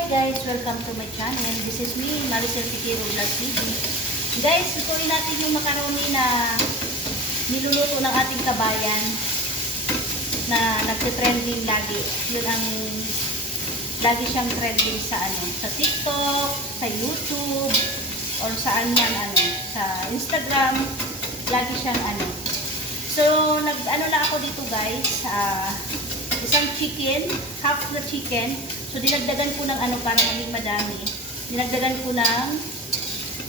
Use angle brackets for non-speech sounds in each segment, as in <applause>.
Hi guys, welcome to my channel. This is me, Maricel Piquero Vlog TV. Guys, tutuloy natin yung macaroni na niluluto ng ating kabayan na nagte-trending lagi. Yun ang lagi siyang trending sa ano, sa TikTok, sa YouTube, or saan man ano, sa Instagram, lagi siyang ano. So, nag ano na ako dito guys, ah, isang chicken, half na chicken. So, dinagdagan ko ng ano para maging madami. Dinagdagan ko ng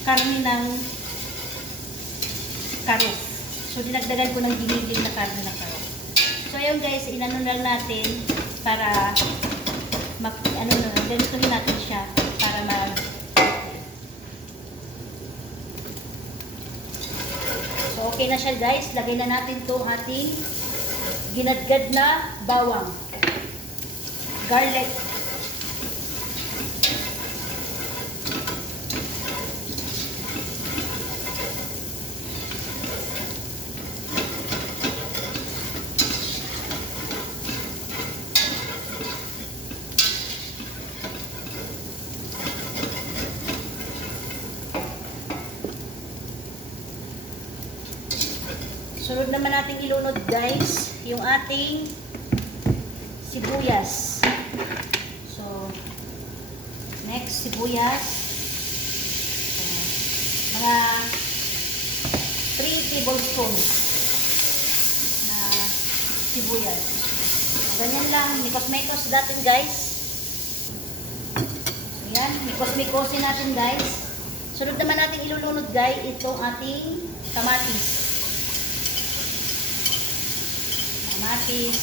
karne ng karot. So, dinagdagan ko ng ginigil na karne ng karot. So, ayun guys, inano lang natin para mag, ano na, ganituhin natin siya para mag So, okay na siya guys. Lagay na natin itong ating ginadgad na bawang. Garlic. Sunod naman natin ilunod guys, yung ating sibuyas. So, next sibuyas. So, mga 3 tablespoons na sibuyas. Ganyan lang, mikos-mikos natin guys. Ayan, mikos-mikosin natin guys. Sunod naman natin ilulunod guys, itong ating kamatis. Kamatis.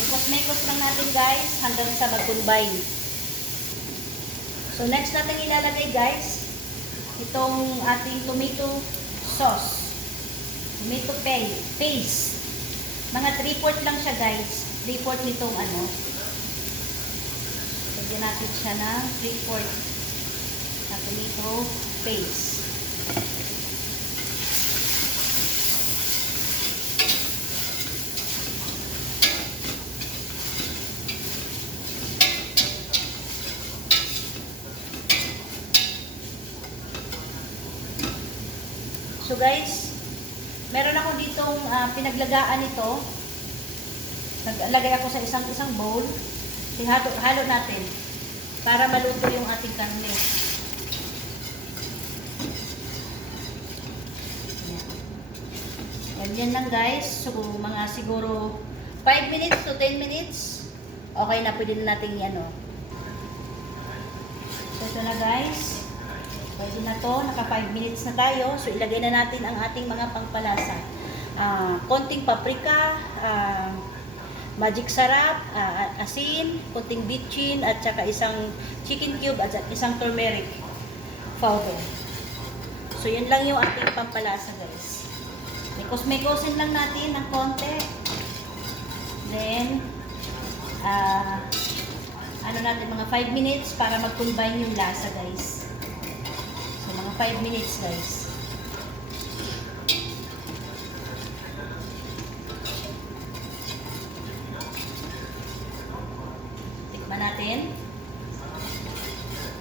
Mekos-mekos lang natin guys hanggang sa mag-combine. So next natin ilalagay guys, itong ating tomato sauce. Tomato paste. Mga 3-4 lang siya guys. 3-4 nitong ano. Lagyan natin siya ng 3-4 na tomato paste. So guys, meron ako ditong ah, pinaglagaan ito. Naglagay ako sa isang isang bowl. Halo, halo natin para maluto yung ating karne. Yan. Yan lang guys. So mga siguro 5 minutes to 10 minutes. Okay na, pwede na natin ano. So ito na guys. Pwede na to, naka 5 minutes na tayo. So ilagay na natin ang ating mga pangpalasa. Ah, konting paprika, ah, magic sarap, ah, asin, konting bitchin, at saka isang chicken cube at isang turmeric powder. So yan lang yung ating pampalasa guys. Mikos-mikosin lang natin ng konti. Then, ah, ano natin, mga 5 minutes para mag-combine yung lasa guys. So, mga 5 minutes, guys. Tikman natin.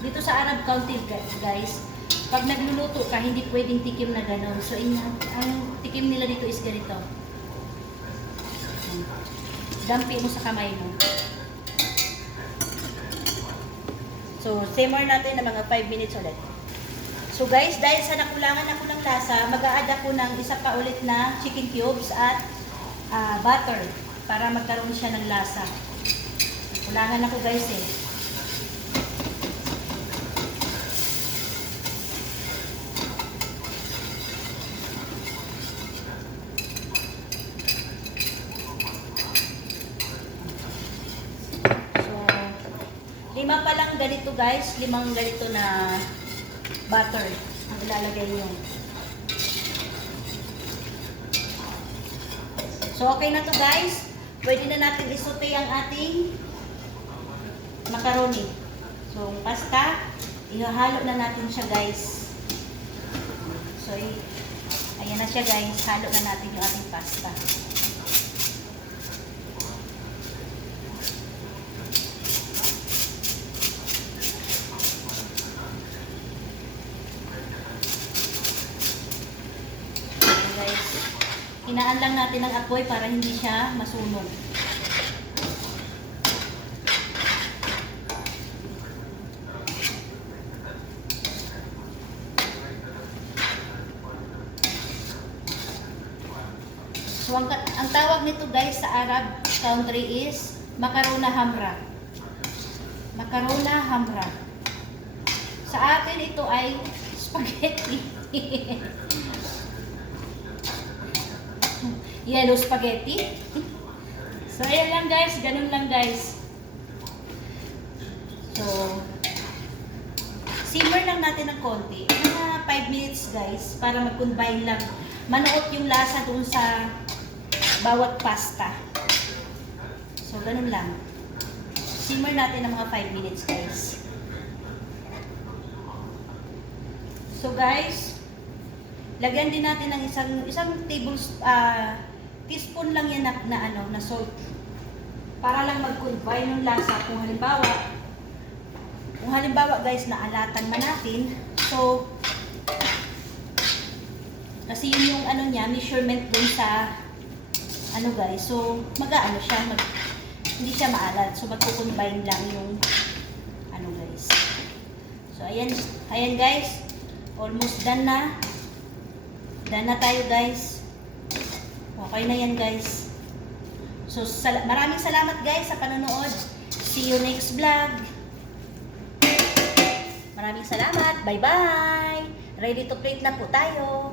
Dito sa Arab County, guys, pag nagluluto ka, hindi pwedeng tikim na ganon. So, in, ang, tikim nila dito is ganito. Dampi mo sa kamay mo. So, simmer natin na mga 5 minutes ulit. So guys, dahil sa nakulangan ako ng lasa, mag-a-add ako ng isa pa ulit na chicken cubes at ah, butter para magkaroon siya ng lasa. Kulangan ako guys eh. So, lima pa lang ganito guys, limang ganito na butter ang ilalagay nyo. So, okay na to guys. Pwede na natin isote ang ating macaroni. So, pasta, ihahalo na natin siya guys. So, ayan na siya guys. Halo na natin yung ating pasta. Lang natin ang apoy para hindi siya masunog. So, ang, ang tawag nito guys sa Arab country is makarona hamra. Makarona hamra. Sa atin ito ay spaghetti. <laughs> Yellow spaghetti. So, ayan lang guys. Ganun lang guys. So, simmer lang natin ng konti. Mga 5 minutes guys para mag-combine lang. Manuot yung lasa dun sa bawat pasta. So, ganun lang. Simmer natin ng mga 5 minutes guys. So guys, lagyan din natin ng isang isang tables ah teaspoon lang yan na, na ano na salt. Para lang mag-combine yung lasa. Kung halimbawa kung halimbawa guys naalatan man natin. So kasi yun yung ano niya measurement dun sa ano guys. So mag-ano siya mag, hindi siya maalat. So magko-combine lang yung ano guys. So ayan ayan guys. Almost done na. Done na tayo guys okay na yan guys. So sal- maraming salamat guys sa panonood. See you next vlog. Maraming salamat. Bye bye ready to plate na po tayo